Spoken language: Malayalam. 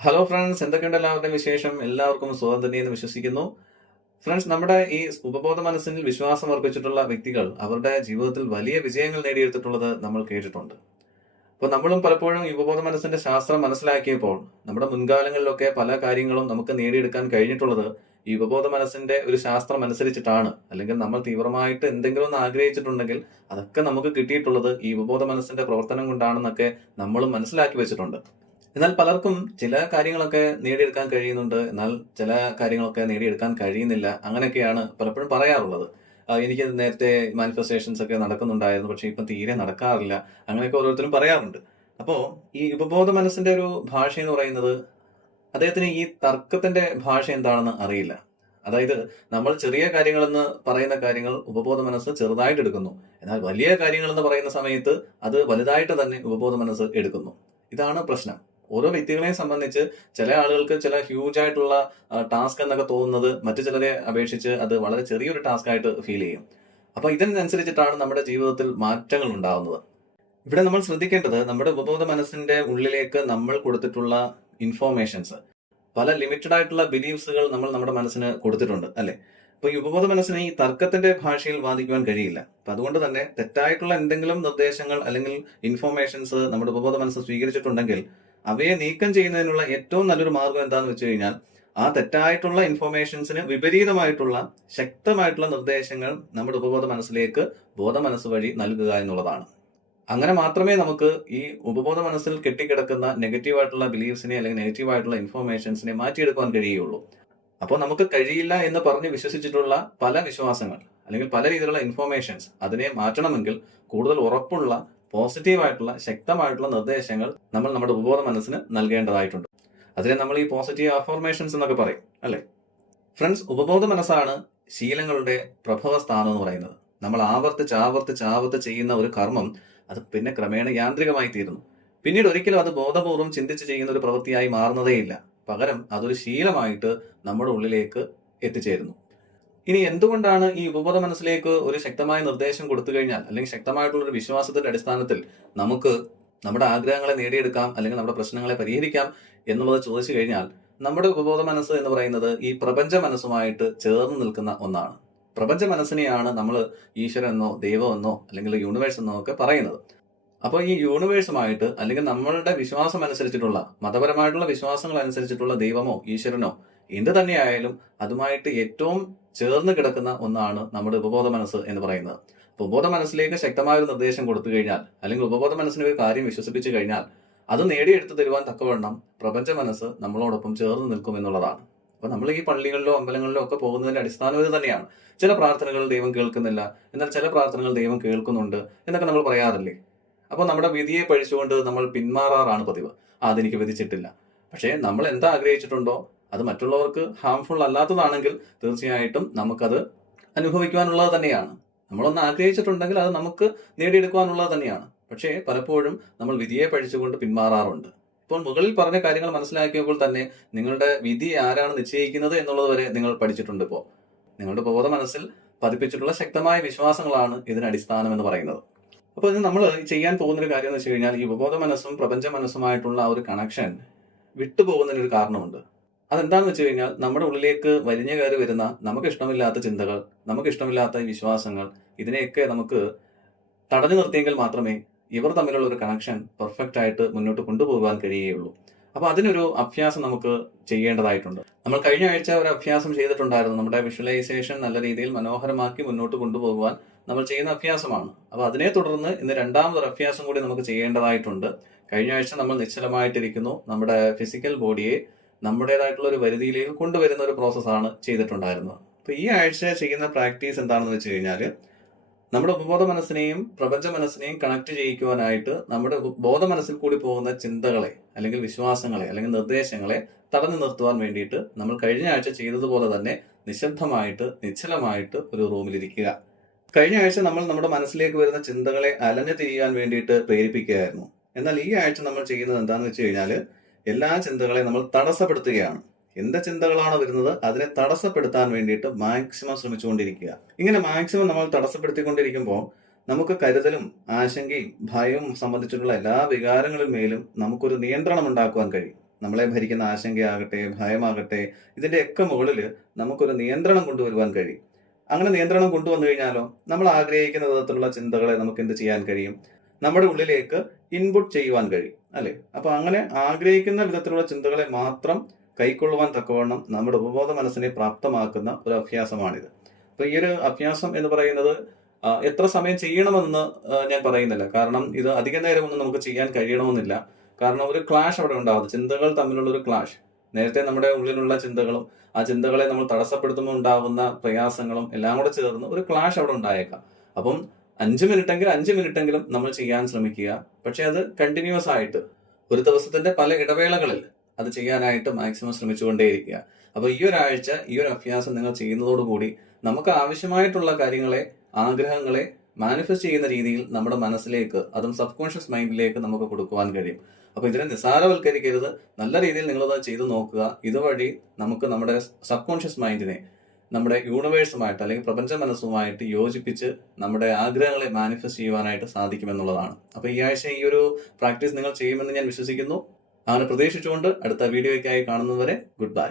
ഹലോ ഫ്രണ്ട്സ് എന്തൊക്കെയുണ്ട് എല്ലാവരുടെയും വിശേഷം? എല്ലാവർക്കും സുഖം തന്നെയെന്ന് വിശ്വസിക്കുന്നു. ഫ്രണ്ട്സ് നമ്മുടെ ഈ ഉപബോധ മനസ്സിൽ വിശ്വാസം അർപ്പിച്ചിട്ടുള്ള വ്യക്തികൾ അവരുടെ ജീവിതത്തിൽ വലിയ വിജയങ്ങൾ നേടിയെടുത്തിട്ടുള്ളത് നമ്മൾ കേട്ടിട്ടുണ്ട്. അപ്പോൾ നമ്മളും പലപ്പോഴും ഈ ഉപബോധ മനസ്സിന്റെ ശാസ്ത്രം മനസ്സിലാക്കിയപ്പോൾ നമ്മുടെ മുൻകാലങ്ങളിലൊക്കെ പല കാര്യങ്ങളും നമുക്ക് നേടിയെടുക്കാൻ കഴിഞ്ഞിട്ടുള്ളത് ഈ ഉപബോധ മനസ്സിന്റെ ഒരു ശാസ്ത്രം അനുസരിച്ചിട്ടാണ്. അല്ലെങ്കിൽ നമ്മൾ തീവ്രമായിട്ട് എന്തെങ്കിലും ഒന്ന് ആഗ്രഹിച്ചിട്ടുണ്ടെങ്കിൽ അതൊക്കെ നമുക്ക് കിട്ടിയിട്ടുള്ളത് ഈ ഉപബോധ മനസ്സിന്റെ പ്രവർത്തനം കൊണ്ടാണെന്നൊക്കെ നമ്മളും മനസ്സിലാക്കി വെച്ചിട്ടുണ്ട്. എന്നാൽ പലർക്കും ചില കാര്യങ്ങളൊക്കെ നേടിയെടുക്കാൻ കഴിയുന്നുണ്ട്. എന്നാൽ ചില കാര്യങ്ങളൊക്കെ നേടിയെടുക്കാൻ കഴിയുന്നില്ല. അങ്ങനെയൊക്കെയാണ് പലപ്പോഴും പറയാറുള്ളത്. എനിക്ക് നേരത്തെ മാനിഫെസ്റ്റേഷൻസ് ഒക്കെ നടക്കുന്നുണ്ടായിരുന്നു. പക്ഷേ ഇപ്പം തീരെ നടക്കാറില്ല. അങ്ങനെയൊക്കെ ഓരോരുത്തരും പറയാറുണ്ട്. അപ്പോൾ ഈ ഉപബോധ മനസ്സിന്റെ ഒരു ഭാഷ എന്ന് പറയുന്നത് അദ്ദേഹത്തിന് ഈ തർക്കത്തിന്റെ ഭാഷ എന്താണെന്ന് അറിയില്ല. അതായത് നമ്മൾ ചെറിയ കാര്യങ്ങളെന്ന് പറയുന്ന കാര്യങ്ങൾ ഉപബോധ മനസ്സ് ചെറുതായിട്ട് എടുക്കുന്നു. എന്നാൽ വലിയ കാര്യങ്ങൾ എന്ന് പറയുന്ന സമയത്ത് അത് വലുതായിട്ട് തന്നെ ഉപബോധ മനസ്സ് എടുക്കുന്നു. ഇതാണ് പ്രശ്നം. ഓരോ വ്യക്തികളെ സംബന്ധിച്ച് ചില ആളുകൾക്ക് ചില ഹ്യൂജ് ആയിട്ടുള്ള ടാസ്ക് എന്നൊക്കെ തോന്നുന്നത് മറ്റു ചിലരെ അപേക്ഷിച്ച് അത് വളരെ ചെറിയൊരു ടാസ്ക് ആയിട്ട് ഫീൽ ചെയ്യും. അപ്പൊ ഇതിനനുസരിച്ചിട്ടാണ് നമ്മുടെ ജീവിതത്തിൽ മാറ്റങ്ങൾ ഉണ്ടാകുന്നത് ഇവിടെ നമ്മൾ ശ്രദ്ധിക്കേണ്ടത് നമ്മുടെ ഉപബോധ മനസ്സിന്റെ ഉള്ളിലേക്ക് നമ്മൾ കൊടുത്തിട്ടുള്ള ഇൻഫോർമേഷൻസ് പല ലിമിറ്റഡ് ആയിട്ടുള്ള ബിലീഫ്സുകൾ നമ്മൾ നമ്മുടെ മനസ്സിന് കൊടുത്തിട്ടുണ്ട് അല്ലെ? അപ്പൊ ഈ ഉപബോധ മനസ്സിന് ഈ തർക്കത്തിന്റെ ഭാഷയിൽ വാദിക്കുവാൻ കഴിയില്ല. അപ്പൊ അതുകൊണ്ട് തന്നെ തെറ്റായിട്ടുള്ള എന്തെങ്കിലും നിർദ്ദേശങ്ങൾ അല്ലെങ്കിൽ ഇൻഫോർമേഷൻസ് നമ്മുടെ ഉപബോധ മനസ്സ് സ്വീകരിച്ചിട്ടുണ്ടെങ്കിൽ അവയെ നീക്കം ചെയ്യുന്നതിനുള്ള ഏറ്റവും നല്ലൊരു മാർഗം എന്താണെന്ന് വെച്ച് കഴിഞ്ഞാൽ ആ തെറ്റായിട്ടുള്ള ഇൻഫോർമേഷൻസിന് വിപരീതമായിട്ടുള്ള ശക്തമായിട്ടുള്ള നിർദ്ദേശങ്ങൾ നമ്മുടെ ഉപബോധ മനസ്സിലേക്ക് ബോധ മനസ്സ് വഴി നൽകുക എന്നുള്ളതാണ്. അങ്ങനെ മാത്രമേ നമുക്ക് ഈ ഉപബോധ മനസ്സിൽ കെട്ടിക്കിടക്കുന്ന നെഗറ്റീവായിട്ടുള്ള ബിലീഫ്സിനെ അല്ലെങ്കിൽ നെഗറ്റീവായിട്ടുള്ള ഇൻഫോർമേഷൻസിനെ മാറ്റിയെടുക്കാൻ കഴിയുള്ളൂ അപ്പോൾ നമുക്ക് കഴിയില്ല എന്ന് പറഞ്ഞ് വിശ്വസിച്ചിട്ടുള്ള പല വിശ്വാസങ്ങൾ അല്ലെങ്കിൽ പല രീതിയിലുള്ള ഇൻഫോർമേഷൻസ് അതിനെ മാറ്റണമെങ്കിൽ കൂടുതൽ ഉറപ്പുള്ള പോസിറ്റീവായിട്ടുള്ള ശക്തമായിട്ടുള്ള നിർദ്ദേശങ്ങൾ നമ്മൾ നമ്മുടെ ഉപബോധ മനസ്സിന് നൽകേണ്ടതായിട്ടുണ്ട്. അതിനെ നമ്മൾ ഈ പോസിറ്റീവ് അഫോർമേഷൻസ് എന്നൊക്കെ പറയും അല്ലേ? ഫ്രണ്ട്സ് ഉപബോധ മനസ്സാണ് ശീലങ്ങളുടെ പ്രഭവ സ്ഥാനം എന്ന് പറയുന്നത്. നമ്മൾ ആവർത്തിച്ച് ആവർത്തിച്ച് ആവർത്തിച്ച് ചെയ്യുന്ന ഒരു കർമ്മം അത് പിന്നെ ക്രമേണ യാന്ത്രികമായി തീരുന്നു. പിന്നീട് ഒരിക്കലും അത് ബോധപൂർവം ചിന്തിച്ച് ചെയ്യുന്ന ഒരു പ്രവൃത്തിയായി മാറുന്നതേയില്ല. പകരം അതൊരു ശീലമായിട്ട് നമ്മുടെ ഉള്ളിലേക്ക് എത്തിച്ചേരുന്നു. ഇനി എന്തുകൊണ്ടാണ് ഈ ഉപബോധ മനസ്സിലേക്ക് ഒരു ശക്തമായ നിർദ്ദേശം കൊടുത്തു കഴിഞ്ഞാൽ അല്ലെങ്കിൽ ശക്തമായിട്ടുള്ള ഒരു വിശ്വാസത്തിന്റെ അടിസ്ഥാനത്തിൽ നമുക്ക് നമ്മുടെ ആഗ്രഹങ്ങളെ നേടിയെടുക്കാം അല്ലെങ്കിൽ നമ്മുടെ പ്രശ്നങ്ങളെ പരിഹരിക്കാം എന്നുള്ളത് ചോദിച്ചു കഴിഞ്ഞാൽ നമ്മുടെ ഉപബോധ മനസ്സ് എന്ന് പറയുന്നത് ഈ പ്രപഞ്ച മനസ്സുമായിട്ട് ചേർന്ന് നിൽക്കുന്ന ഒന്നാണ്. പ്രപഞ്ച മനസ്സിനെയാണ് നമ്മൾ ഈശ്വരൻ എന്നോ ദൈവം എന്നോ അല്ലെങ്കിൽ യൂണിവേഴ്സ് എന്നോ ഒക്കെ പറയുന്നത്. അപ്പോൾ ഈ യൂണിവേഴ്സുമായിട്ട് അല്ലെങ്കിൽ നമ്മളുടെ വിശ്വാസം അനുസരിച്ചിട്ടുള്ള മതപരമായിട്ടുള്ള വിശ്വാസങ്ങൾ അനുസരിച്ചിട്ടുള്ള ദൈവമോ ഈശ്വരനോ എന്ത് തന്നെയായാലും അതുമായിട്ട് ഏറ്റവും ചേർന്ന് കിടക്കുന്ന ഒന്നാണ് നമ്മുടെ ഉപബോധ മനസ്സ് എന്ന് പറയുന്നത്. അപ്പോൾ ഉപബോധ മനസ്സിലേക്ക് ശക്തമായ ഒരു നിർദ്ദേശം കൊടുത്തു കഴിഞ്ഞാൽ അല്ലെങ്കിൽ ഉപബോധ മനസ്സിന് ഒരു കാര്യം വിശ്വസിപ്പിച്ചു കഴിഞ്ഞാൽ അത് നേടിയെടുത്ത് തരുവാൻ തക്കവണ്ണം പ്രപഞ്ച മനസ്സ് നമ്മളോടൊപ്പം ചേർന്ന് നിൽക്കും എന്നുള്ളതാണ്. അപ്പൊ നമ്മൾ ഈ പള്ളികളിലോ അമ്പലങ്ങളിലോ ഒക്കെ പോകുന്നതിന്റെ അടിസ്ഥാനം ഇത് തന്നെയാണ്. ചില പ്രാർത്ഥനകൾ ദൈവം കേൾക്കുന്നില്ല എന്നാൽ ചില പ്രാർത്ഥനകൾ ദൈവം കേൾക്കുന്നുണ്ട് എന്നൊക്കെ നമ്മൾ പറയാറില്ലേ? അപ്പോൾ നമ്മുടെ വിധിയെ പഴിച്ചുകൊണ്ട് നമ്മൾ പിന്മാറാറാണ് പതിവ്. അതെനിക്ക് വിധിച്ചിട്ടില്ല. പക്ഷേ നമ്മൾ എന്താ ആഗ്രഹിച്ചിട്ടുണ്ടോ? അത് മറ്റുള്ളവർക്ക് ഹാംഫുൾ അല്ലാത്തതാണെങ്കിൽ തീർച്ചയായിട്ടും നമുക്കത് അനുഭവിക്കുവാനുള്ളത് തന്നെയാണ്. നമ്മളൊന്ന് ആഗ്രഹിച്ചിട്ടുണ്ടെങ്കിൽ അത് നമുക്ക് നേടിയെടുക്കുവാനുള്ളത് തന്നെയാണ്. പക്ഷേ പലപ്പോഴും നമ്മൾ വിധിയെ പഴിച്ചുകൊണ്ട് പിന്മാറാറുണ്ട്. ഇപ്പോൾ മുകളിൽ പറഞ്ഞ കാര്യങ്ങൾ മനസ്സിലാക്കിയപ്പോൾ തന്നെ നിങ്ങളുടെ വിധി ആരാണ് നിശ്ചയിക്കുന്നത് എന്നുള്ളത് വരെ നിങ്ങൾ പഠിച്ചിട്ടുണ്ട് ഇപ്പോൾ നിങ്ങളുടെ ബോധ മനസ്സിൽ പതിപ്പിച്ചിട്ടുള്ള ശക്തമായ വിശ്വാസങ്ങളാണ് ഇതിന് അടിസ്ഥാനം എന്ന് പറയുന്നത്. അപ്പോൾ ഇത് നമ്മൾ ചെയ്യാൻ പോകുന്ന ഒരു കാര്യം എന്ന് വെച്ച് കഴിഞ്ഞാൽ ഈ ഉപബോധ മനസ്സും പ്രപഞ്ച മനസ്സുമായിട്ടുള്ള ആ ഒരു കണക്ഷൻ വിട്ടുപോകുന്നതിന് ഒരു കാരണമുണ്ട്. അതെന്താണെന്ന് വെച്ച് കഴിഞ്ഞാൽ നമ്മുടെ ഉള്ളിലേക്ക് വലിഞ്ഞു കയറി വരുന്ന നമുക്ക് ഇഷ്ടമില്ലാത്ത ചിന്തകൾ നമുക്ക് ഇഷ്ടമില്ലാത്ത വിശ്വാസങ്ങൾ ഇതിനെയൊക്കെ നമുക്ക് തടഞ്ഞു നിർത്തിയെങ്കിൽ മാത്രമേ ഇവർ തമ്മിലുള്ള ഒരു കണക്ഷൻ പെർഫെക്റ്റ് ആയിട്ട് മുന്നോട്ട് കൊണ്ടുപോകാൻ കഴിയുകയുള്ളൂ. അപ്പോൾ അതിനൊരു അഭ്യാസം നമുക്ക് ചെയ്യേണ്ടതായിട്ടുണ്ട്. നമ്മൾ കഴിഞ്ഞ ആഴ്ച ഒരു അഭ്യാസം ചെയ്തിട്ടുണ്ടായിരുന്നു. നമ്മുടെ വിഷ്വലൈസേഷൻ നല്ല രീതിയിൽ മനോഹരമാക്കി മുന്നോട്ട് കൊണ്ടുപോകുവാൻ നമ്മൾ ചെയ്യുന്ന അഭ്യാസമാണ്. അപ്പൊ അതിനെ തുടർന്ന് ഇന്ന് രണ്ടാമതൊരു അഭ്യാസം കൂടി നമുക്ക് ചെയ്യേണ്ടതായിട്ടുണ്ട്. കഴിഞ്ഞ ആഴ്ച നമ്മൾ നിശ്ചലമായിട്ടിരിക്കുന്നു. നമ്മുടെ ഫിസിക്കൽ ബോഡിയെ നമ്മുടേതായിട്ടുള്ള ഒരു പരിധിയിലേക്ക് കൊണ്ടുവരുന്ന ഒരു പ്രോസസ്സാണ് ചെയ്തിട്ടുണ്ടായിരുന്നത്. അപ്പൊ ഈ ആഴ്ച ചെയ്യുന്ന പ്രാക്ടീസ് എന്താണെന്ന് വെച്ച് കഴിഞ്ഞാൽ നമ്മുടെ ഉപബോധ മനസ്സിനെയും പ്രപഞ്ച മനസ്സിനെയും കണക്ട് ചെയ്യിക്കുവാനായിട്ട് നമ്മുടെ ബോധ മനസ്സിൽ കൂടി പോകുന്ന ചിന്തകളെ അല്ലെങ്കിൽ വിശ്വാസങ്ങളെ അല്ലെങ്കിൽ നിർദ്ദേശങ്ങളെ തടഞ്ഞു നിർത്തുവാൻ വേണ്ടിയിട്ട് നമ്മൾ കഴിഞ്ഞ ആഴ്ച ചെയ്തതുപോലെ തന്നെ നിശബ്ദമായിട്ട് നിശ്ചലമായിട്ട് ഒരു റൂമിലിരിക്കുക കഴിഞ്ഞ ആഴ്ച നമ്മൾ നമ്മുടെ മനസ്സിലേക്ക് വരുന്ന ചിന്തകളെ അലഞ്ഞു തിരിയാൻ വേണ്ടിയിട്ട് പ്രേരിപ്പിക്കുകയായിരുന്നു. എന്നാൽ ഈ ആഴ്ച നമ്മൾ ചെയ്യുന്നത് എന്താണെന്ന് വെച്ച് കഴിഞ്ഞാൽ എല്ലാ ചിന്തകളെ നമ്മൾ തടസ്സപ്പെടുത്തുകയാണ്. എന്ത് ചിന്തകളാണ് വരുന്നത്? അതിനെ തടസ്സപ്പെടുത്താൻ വേണ്ടിയിട്ട് മാക്സിമം ശ്രമിച്ചുകൊണ്ടിരിക്കുക. ഇങ്ങനെ മാക്സിമം നമ്മൾ തടസ്സപ്പെടുത്തിക്കൊണ്ടിരിക്കുമ്പോൾ നമുക്ക് കരുതലും ആശങ്കയും ഭയവും സംബന്ധിച്ചിട്ടുള്ള എല്ലാ വികാരങ്ങളിൽ മേലും നമുക്കൊരു നിയന്ത്രണം ഉണ്ടാക്കുവാൻ കഴിയും. നമ്മളെ ഭരിക്കുന്ന ആശങ്കയാകട്ടെ ഭയമാകട്ടെ ഇതിന്റെയൊക്കെ മുകളിൽ നമുക്കൊരു നിയന്ത്രണം കൊണ്ടുവരുവാൻ കഴിയും. അങ്ങനെ നിയന്ത്രണം കൊണ്ടുവന്നു കഴിഞ്ഞാലോ നമ്മൾ ആഗ്രഹിക്കുന്ന വിധത്തിലുള്ള ചിന്തകളെ നമുക്ക് എന്ത് ചെയ്യാൻ കഴിയും? നമ്മുടെ ഉള്ളിലേക്ക് ഇൻപുട്ട് ചെയ്യുവാൻ കഴിയും അല്ലെ? അപ്പൊ അങ്ങനെ ആഗ്രഹിക്കുന്ന വിധത്തിലുള്ള ചിന്തകളെ മാത്രം കൈക്കൊള്ളുവാൻ തക്കവണ്ണം നമ്മുടെ ഉപബോധ മനസ്സിനെ പ്രാപ്തമാക്കുന്ന ഒരു അഭ്യാസമാണിത്. അപ്പൊ ഈ ഒരു അഭ്യാസം എന്ന് പറയുന്നത് എത്ര സമയം ചെയ്യണമെന്ന് ഞാൻ പറയുന്നില്ല. കാരണം ഇത് അധിക നേരമൊന്നും നമുക്ക് ചെയ്യാൻ കഴിയണമെന്നില്ല. കാരണം ഒരു ക്ലാഷ് അവിടെ ഉണ്ടാവുന്നത് ചിന്തകൾ തമ്മിലുള്ള ഒരു ക്ലാഷ് നേരത്തെ നമ്മുടെ ഉള്ളിലുള്ള ചിന്തകളും ആ ചിന്തകളെ നമ്മൾ തടസ്സപ്പെടുത്തുമ്പോൾ ഉണ്ടാകുന്ന പ്രയാസങ്ങളും എല്ലാം കൂടെ ചേർന്ന് ഒരു ക്ലാഷ് അവിടെ ഉണ്ടായേക്കാം. അപ്പം അഞ്ച് മിനിറ്റ് എങ്കിൽ അഞ്ച് മിനിറ്റ് എങ്കിലും നമ്മൾ ചെയ്യാൻ ശ്രമിക്കുക. പക്ഷെ അത് കണ്ടിന്യൂസ് ആയിട്ട് ഒരു ദിവസത്തിന്റെ പല ഇടവേളകളിൽ അത് ചെയ്യാനായിട്ട് മാക്സിമം ശ്രമിച്ചുകൊണ്ടേയിരിക്കുക. അപ്പോൾ ഈ ഒരാഴ്ച ഈ ഒരു അഭ്യാസം നിങ്ങൾ ചെയ്യുന്നതോടുകൂടി നമുക്ക് ആവശ്യമായിട്ടുള്ള കാര്യങ്ങളെ ആഗ്രഹങ്ങളെ മാനിഫെസ്റ്റ് ചെയ്യുന്ന രീതിയിൽ നമ്മുടെ മനസ്സിലേക്ക് അതും സബ് കോൺഷ്യസ് മൈൻഡിലേക്ക് നമുക്ക് കൊടുക്കുവാൻ കഴിയും. അപ്പോൾ ഇതിനെ നിസ്സാരവൽക്കരിക്കരുത് നല്ല രീതിയിൽ നിങ്ങളത് ചെയ്തു നോക്കുക. ഇതുവഴി നമുക്ക് നമ്മുടെ സബ് കോൺഷ്യസ് മൈൻഡിനെ നമ്മുടെ യൂണിവേഴ്സുമായിട്ട് അല്ലെങ്കിൽ പ്രപഞ്ച മനസ്സുമായിട്ട് യോജിപ്പിച്ച് നമ്മുടെ ആഗ്രഹങ്ങളെ മാനിഫെസ്റ്റ് ചെയ്യുവാനായിട്ട് സാധിക്കുമെന്നുള്ളതാണ്. അപ്പോൾ ഈ ആഴ്ച ഈ ഒരു പ്രാക്ടീസ് നിങ്ങൾ ചെയ്യുമെന്ന് ഞാൻ വിശ്വസിക്കുന്നു. അങ്ങനെ പ്രതീക്ഷിച്ചുകൊണ്ട് അടുത്ത വീഡിയോയ്ക്കായി കാണുന്നവരെ ഗുഡ് ബൈ